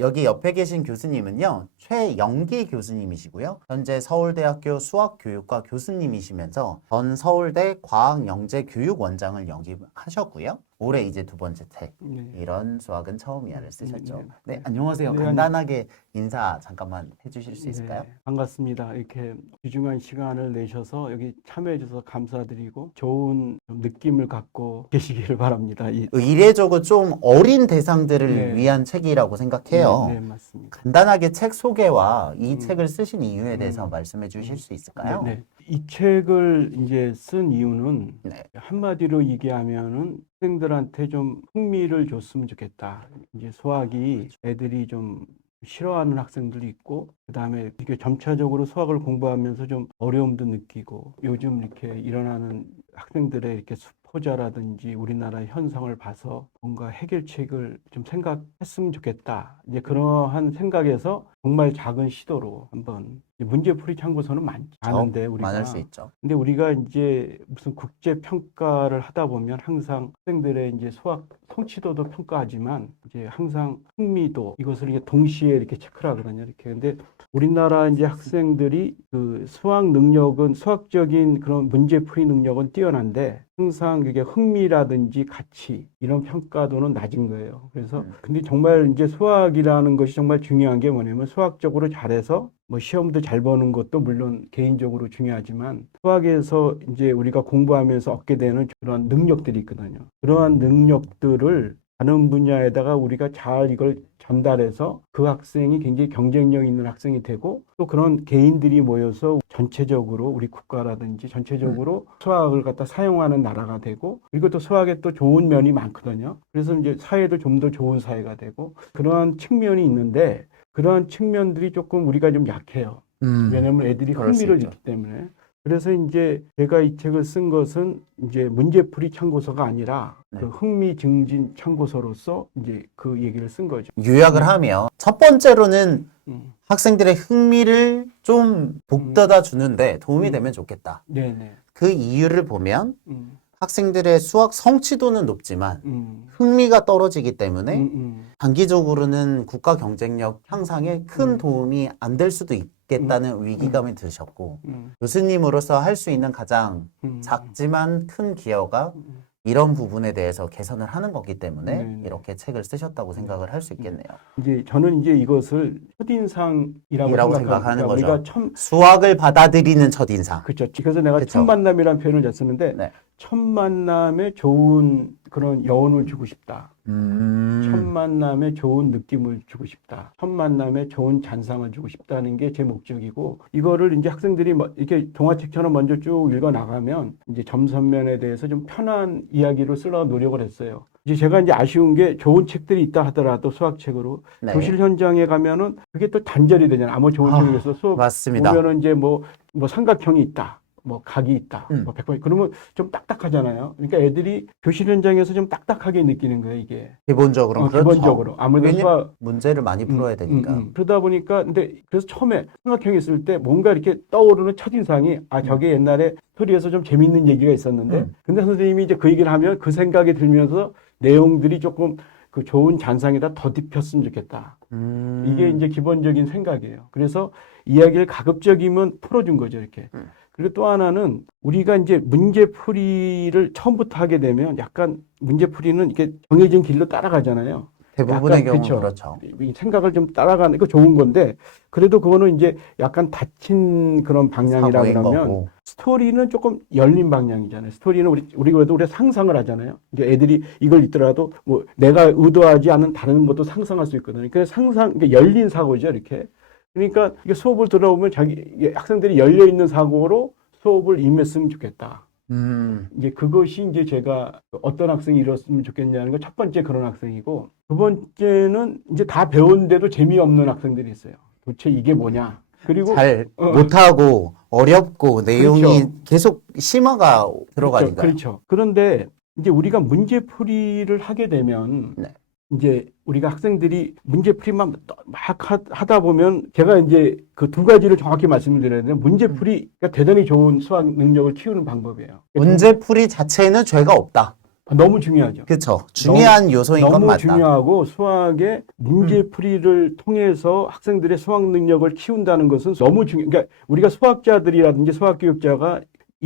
여기 옆에 계신 교수님은요, 최영기 교수님이시고요. 현재 서울대학교 수학교육과 교수님이시면서 전 서울대 과학영재교육원장을 영입하셨고요. 올해 이제 두 번째 책, 네. 이런 수학은 처음이야를 쓰셨죠. 네, 네, 네. 안녕하세요. 네, 간단하게 인사 잠깐만 해주실 수 있을까요? 네, 반갑습니다. 이렇게 귀중한 시간을 내셔서 여기 참여해 주셔서 감사드리고 좋은 좀 느낌을 갖고 계시기를 바랍니다. 이, 이례적으로 좀 어린 대상들을 네. 위한 책이라고 생각해요. 네, 네, 맞습니다. 간단하게 책 소개와 이 음. 책을 쓰신 이유에 대해서 음. 말씀해 주실 수 있을까요? 네, 네. 이 책을 이제 쓴 이유는 네. 한마디로 얘기하면은 학생들한테 좀 흥미를 줬으면 좋겠다. 이제 수학이 애들이 좀 싫어하는 학생들도 있고 그다음에 이게 점차적으로 수학을 공부하면서 좀 어려움도 느끼고 요즘 이렇게 일어나는 학생들의 이렇게 수포자라든지 우리나라의 현상을 봐서 뭔가 해결책을 좀 생각했으면 좋겠다. 이제 그러한 생각에서 정말 작은 시도로 한번 문제풀이 참고서는 많, 많은데 우리가 많을 수 있죠. 근데 우리가 이제 무슨 국제 평가를 하다 보면 항상 학생들의 이제 수학 성취도도 평가하지만 이제 항상 흥미도 이것을 이게 동시에 이렇게 체크를 하거든요. 이렇게. 근데 우리나라 이제 학생들이 그 수학 능력은 수학적인 그런 문제풀이 능력은 뛰어난데 항상 그게 흥미라든지 가치 이런 평가도는 낮은 거예요. 그래서 음. 근데 정말 이제 수학이라는 것이 정말 중요한 게 뭐냐면 수학적으로 잘해서 뭐 시험도 잘 보는 것도 물론 개인적으로 중요하지만 수학에서 이제 우리가 공부하면서 얻게 되는 그런 능력들이 있거든요. 그러한 능력들을 다른 분야에다가 우리가 잘 이걸 전달해서 그 학생이 굉장히 경쟁력 있는 학생이 되고 또 그런 개인들이 모여서 전체적으로 우리 국가라든지 전체적으로 수학을 갖다 사용하는 나라가 되고 그리고 또 수학에 또 좋은 면이 많거든요. 그래서 이제 사회도 좀 더 좋은 사회가 되고 그러한 측면이 있는데 그러한 측면들이 조금 우리가 좀 약해요. 음. 왜냐하면 애들이 흥미를. 잃기 때문에. 그래서 이제 제가 이 책을 쓴 것은 이제 문제풀이 참고서가 아니라 네. 그 흥미 증진 참고서로서 이제 그 얘기를 쓴 거죠. 요약을 하면 첫 번째로는 음. 학생들의 흥미를 좀 북돋아 주는데 도움이 음. 되면 좋겠다. 네네. 그 이유를 보면 음. 학생들의 수학 성취도는 높지만 음. 흥미가 떨어지기 때문에 음, 음. 단기적으로는 국가 경쟁력 향상에 큰 음. 도움이 안 될 수도 있겠다는 위기감이 드셨고 음. 교수님으로서 할 수 있는 가장 음. 작지만 큰 기여가 음. 이런 부분에 대해서 개선을 하는 거기 때문에 네네. 이렇게 책을 쓰셨다고 생각을 할 수 있겠네요. 이제 저는 이제 이것을 첫인상이라고. 생각하는 거죠. 우리가 처음 수학을 받아들이는 첫인상. 그렇죠. 그래서 내가 그쵸. 첫 만남이라는 표현을 썼는데 네. 첫 만남에 좋은 그런 여운을 주고 싶다. 첫 음. 만남에 좋은 느낌을 주고 싶다. 첫 만남에 좋은 잔상을 주고 싶다는 게 제 목적이고 이거를 이제 학생들이 뭐 이렇게 동화책처럼 먼저 쭉 읽어 나가면 이제 점선면에 대해서 좀 편한 이야기로 쓰려고 노력을 했어요. 이제 제가 이제 아쉬운 게 좋은 책들이 있다 하더라도 수학책으로 네. 교실 현장에 가면은 그게 또 단절이 되잖아요. 아무 좋은 아, 책을 서 수업 맞습니다. 보면은 이제 뭐, 뭐 삼각형이 있다. 뭐 각이 있다. 음. 뭐 백번 그러면 좀 딱딱하잖아요. 그러니까 애들이 교실 현장에서 좀 딱딱하게 느끼는 거예요, 이게. 기본적으로 어, 그렇죠. 기본적으로. 아무래도 왜냐- 수학 문제를 많이 풀어야 음, 되니까. 음, 음. 그러다 보니까 근데 그래서 처음에 삼각형이 있을 때 뭔가 이렇게 떠오르는 첫인상이 아 저게 옛날에 스토리에서 좀 재밌는 얘기가 있었는데 음. 근데 선생님이 이제 그 얘기를 하면 그 생각이 들면서 내용들이 조금 그 좋은 잔상에다 덧입혔으면 좋겠다. 음. 이게 이제 기본적인 생각이에요. 그래서 이야기를 가급적이면 풀어준 거죠, 이렇게. 음. 그리고 또 하나는 우리가 이제 문제풀이를 처음부터 하게 되면 약간 문제풀이는 이렇게 정해진 길로 따라가잖아요. 대부분의 경우 그쵸. 그렇죠. 이 생각을 좀 따라가는 거 좋은 건데 그래도 그거는 이제 약간 닫힌 그런 방향이라 그러면 거고. 스토리는 조금 열린 방향이잖아요. 스토리는 우리 우리 그래도 우리 상상을 하잖아요. 이제 애들이 이걸 읽더라도 뭐 내가 의도하지 않은 다른 것도 상상할 수 있거든요. 그래서 상상 이게 열린 사고죠, 이렇게. 그러니까 이게 수업을 들어보면 자기 학생들이 열려 있는 사고로 수업을 임했으면 좋겠다. 음. 이제 그것이 이제 제가 어떤 학생이 이뤘으면 좋겠냐는 거 첫 번째 그런 학생이고 두 번째는 이제 다 배웠는데도 재미없는 학생들이 있어요. 도대체 이게 뭐냐? 그리고 잘 어. 못하고 어렵고 내용이 그렇죠. 계속 심화가 들어가니까. 그렇죠. 그렇죠. 그런데 이제 우리가 문제풀이를 하게 되면 네. 이제 우리가 학생들이 문제풀이만 막 하- 하다 보면 제가 이제 그 두 가지를 정확히 말씀을 드려야 되는데 문제풀이가 대단히 좋은 수학 능력을 키우는 방법이에요. 문제풀이 자체는 죄가 없다. 너무 중요하죠. 그쵸. 중요한 요소인 건 너무 맞다. 중요하고 수학의 문제풀이를 통해서 학생들의 수학 능력을 키운다는 것은 너무 중요. 그러니까 우리가 수학자들이라든지 수학 교육자가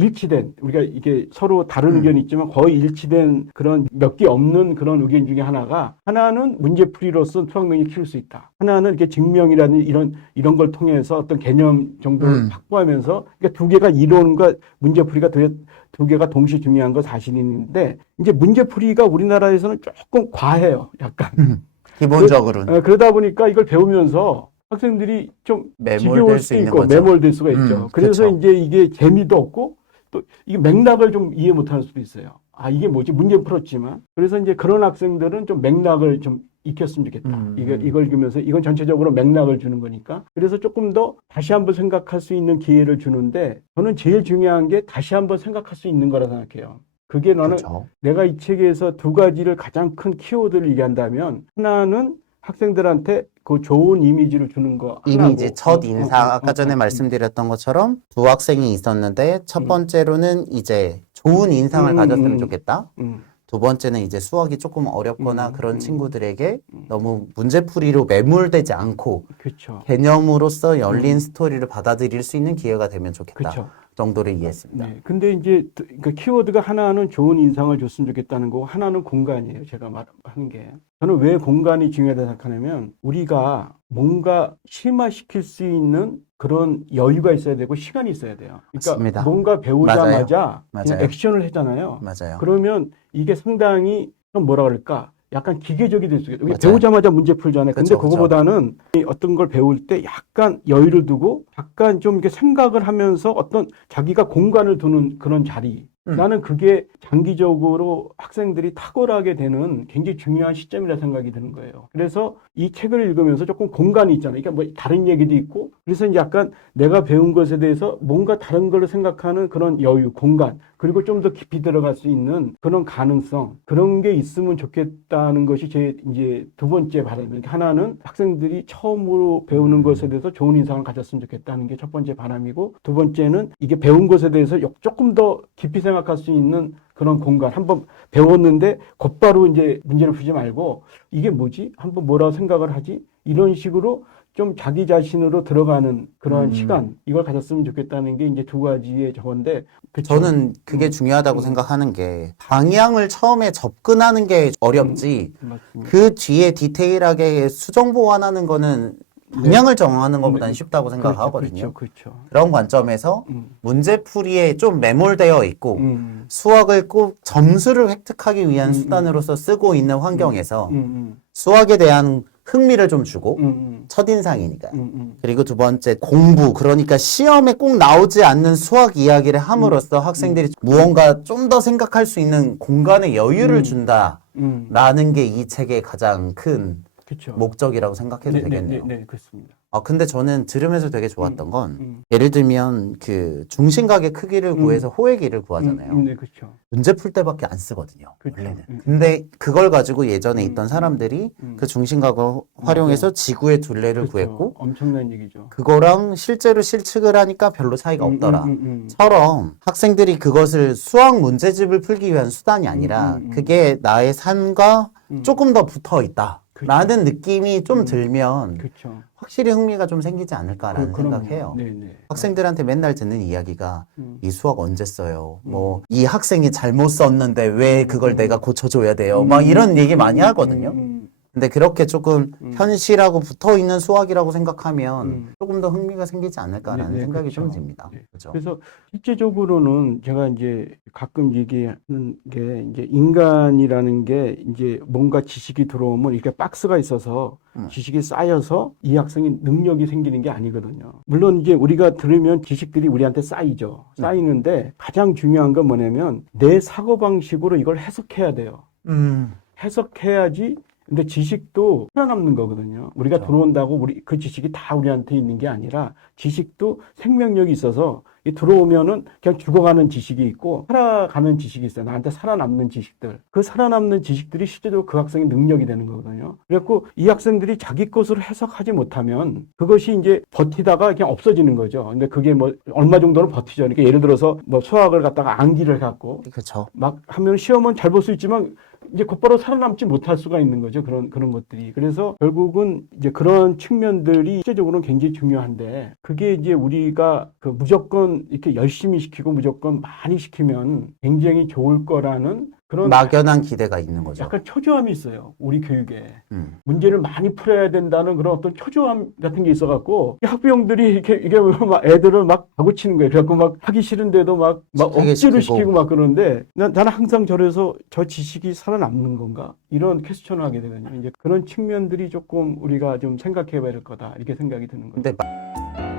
일치된 우리가 이게 서로 다른 음. 의견이 있지만 거의 일치된 그런 몇 개 없는 그런 의견 중에 하나가 하나는 문제풀이로서 수학 능력 키울 수 있다. 하나는 이렇게 증명이라는 이런 이런 걸 통해서 어떤 개념 정도를 음. 확보하면서 그러니까 두 개가 이론과 문제풀이가 두, 두 개가 동시에 중요한 건 사실인데 이제 문제풀이가 우리나라에서는 조금 과해요. 약간. 기본적으로는. 어, 그러다 보니까 이걸 배우면서 학생들이 좀 매몰될 수 있고 거죠. 매몰될 수가 있죠. 음, 그래서 그쵸. 이제 이게 재미도 없고 또 이게 맥락을 좀 이해 못하는 수도 있어요. 아 이게 뭐지 문제 풀었지만 그래서 이제 그런 학생들은 좀 맥락을 좀 익혔으면 좋겠다. 음. 이걸 이걸 읽으면서 이건 전체적으로 맥락을 주는 거니까 그래서 조금 더 다시 한번 생각할 수 있는 기회를 주는데 저는 제일 중요한 게 다시 한번 생각할 수 있는 거라 생각해요. 그게 나는 그렇죠. 내가 이 책에서 두 가지를 가장 큰 키워드를 얘기한다면 하나는 학생들한테 그 좋은 이미지를 주는 거 이미지. 첫 어, 인사 어, 어, 아까 전에 어, 어. 말씀드렸던 것처럼 두 학생이 있었는데 첫 음. 번째로는 이제 좋은 인상을 음, 가졌으면 음. 좋겠다. 음, 두 번째는 이제 수학이 조금 어렵거나 음, 그런 음. 친구들에게 음. 너무 문제풀이로 매몰되지 않고 그렇죠. 개념으로서 열린 음. 스토리를 받아들일 수 있는 기회가 되면 좋겠다. 그렇죠. 정도를 이해했습니다. 네. 근데 이제 또- 그러니까 키워드가 하나는 좋은 인상을 줬으면 좋겠다는 거고 하나는 공간이에요. 제가 말하는 게. 저는 왜 공간이 중요하다 생각하냐면 우리가 뭔가 심화시킬 수 있는 그런 여유가 있어야 되고 시간이 있어야 돼요. 그러니까 맞습니다. 뭔가 배우자마자 그냥 맞아요. 액션을 하잖아요. 맞아요. 그러면 이게 상당히 좀 뭐라 그럴까? 약간 기계적이 될 수 있어요. 맞아요. 배우자마자 문제 풀잖아요. 근데 그쵸. 그거보다는 이 어떤 걸 배울 때 약간 여유를 두고 약간 좀 이렇게 생각을 하면서 어떤 자기가 공간을 두는 그런 자리. 음. 나는 그게 장기적으로 학생들이 탁월하게 되는 굉장히 중요한 시점이라 생각이 드는 거예요. 그래서 이 책을 읽으면서 조금 공간이 있잖아요. 그러니까 뭐 다른 얘기도 있고 그래서 이제 약간 내가 배운 것에 대해서 뭔가 다른 걸 생각하는 그런 여유, 공간 그리고 좀 더 깊이 들어갈 수 있는 그런 가능성 그런 게 있으면 좋겠다는 것이 제 이제 두 번째 바람입니다. 하나는 학생들이 처음으로 배우는 것에 대해서 좋은 인상을 가졌으면 좋겠다는 게 첫 번째 바람이고 두 번째는 이게 배운 것에 대해서 역- 조금 더 깊이 생각 할 수 있는 그런 공간 한번 배웠는데 곧바로 이제 문제를 풀지 말고 이게 뭐지 한번 뭐라고 생각을 하지 이런 식으로 좀 자기 자신으로 들어가는 그런 음. 시간 이걸 가졌으면 좋겠다는 게 이제 두 가지의 저건데 그쵸? 저는 그게 중요하다고 음. 생각하는 게 방향을 처음에 접근하는 게 어렵지 맞습니다. 그 뒤에 디테일하게 수정 보완하는 거는 방향을 정하는 것보다는 네. 쉽다고 생각하거든요. 그렇죠, 그렇죠. 그런 관점에서 음, 문제풀이에 좀 매몰되어 있고 음, 수학을 꼭 점수를 획득하기 위한 음, 수단으로서 쓰고 있는 환경에서 음, 음, 수학에 대한 흥미를 좀 주고 음, 음, 첫인상이니까. 음, 음. 그리고 두 번째 공부 그러니까 시험에 꼭 나오지 않는 수학 이야기를 음. 함으로써 학생들이 무언가 좀 더 생각할 수 있는 공간의 여유를 음. 준다라는 음, 게이 책의 가장 큰 그렇죠. 목적이라고 생각해도 네, 네, 되겠네요. 네, 네, 그렇습니다. 아 근데 저는 들으면서 되게 좋았던 건 음, 예를 들면 그 중심각의 크기를 음. 구해서 호의기를 구하잖아요. 음, 네, 그렇죠. 문제 풀 때밖에 안 쓰거든요. 원래는. 음. 근데 그걸 가지고 예전에 음, 있던 사람들이 음. 그 중심각을 활용해서 지구의 둘레를 그렇죠. 구했고 엄청난 얘기죠. 그거랑 실제로 실측을 하니까 별로 차이가 음, 없더라. 음, 음, 음. 처럼 학생들이 그것을 수학 문제집을 풀기 위한 수단이 아니라 음, 음, 음. 그게 나의 삶과 음. 조금 더 붙어 있다. 그렇죠. 라는 느낌이 좀 음. 들면 그렇죠. 확실히 흥미가 좀 생기지 않을까라는 그-. 생각해요. 네, 네. 학생들한테 맨날 듣는 이야기가 음. 이 수학 언제 써요? 뭐이 학생이 잘못 썼는데 왜 그걸 음. 내가 고쳐줘야 돼요? 음. 막 이런 얘기 많이 하거든요. 음, 음, 근데 그렇게 조금 음. 현실하고 붙어 있는 수학이라고 생각하면 음. 조금 더 흥미가 생기지 않을까라는 네, 네, 생각이 그렇죠. 좀 듭니다. 네. 그죠? 그래서 실제적으로는 제가 이제 가끔 얘기하는 게 이제 인간이라는 게 이제 뭔가 지식이 들어오면 이렇게 박스가 있어서 음. 지식이 쌓여서 이 학생이 능력이 생기는 게 아니거든요. 물론 이제 우리가 들으면 지식들이 우리한테 쌓이죠. 네. 쌓이는데 가장 중요한 건 뭐냐면 내 사고 방식으로 이걸 해석해야 돼요. 음. 해석해야지 근데 지식도 살아남는 거거든요. 우리가 그렇죠. 들어온다고 우리 그 지식이 다 우리한테 있는 게 아니라 지식도 생명력이 있어서 이 들어오면은 그냥 죽어가는 지식이 있고 살아가는 지식이 있어요. 나한테 살아남는 지식들. 그 살아남는 지식들이 실제로 그 학생의 능력이 되는 거거든요. 그래갖고 이 학생들이 자기 것으로 해석하지 못하면 그것이 이제 버티다가 그냥 없어지는 거죠. 근데 그게 뭐 얼마 정도는 버티죠. 그러니까 예를 들어서 뭐 수학을 갖다가 암기를 갖고 그렇죠. 막 하면 시험은 잘 볼 수 있지만 이제 곧바로 살아남지 못할 수가 있는 거죠. 그런 그런 것들이. 그래서 결국은 이제 그런 측면들이 실제적으로는 굉장히 중요한데 그게 이제 우리가 그 무조건 이렇게 열심히 시키고 무조건 많이 시키면 굉장히 좋을 거라는 그런 막연한 기대가 있는 거죠. 약간 초조함이 있어요. 우리 교육에. 음. 문제를 많이 풀어야 된다는 그런 어떤 초조함 같은 게 있어갖고 이 학부형들이 이렇게 이게 막 애들을 막 가고 치는 거예요. 그래갖고 막 하기 싫은데도 막, 막 억지로 시키고. 시키고 막 그러는데 난, 나는 항상 저래서 저 지식이 살아남는 건가 이런 퀘스천을 하게 되거든요. 이제 그런 측면들이 조금 우리가 좀 생각해 봐야 될 거다 이렇게 생각이 드는 거예요. 근데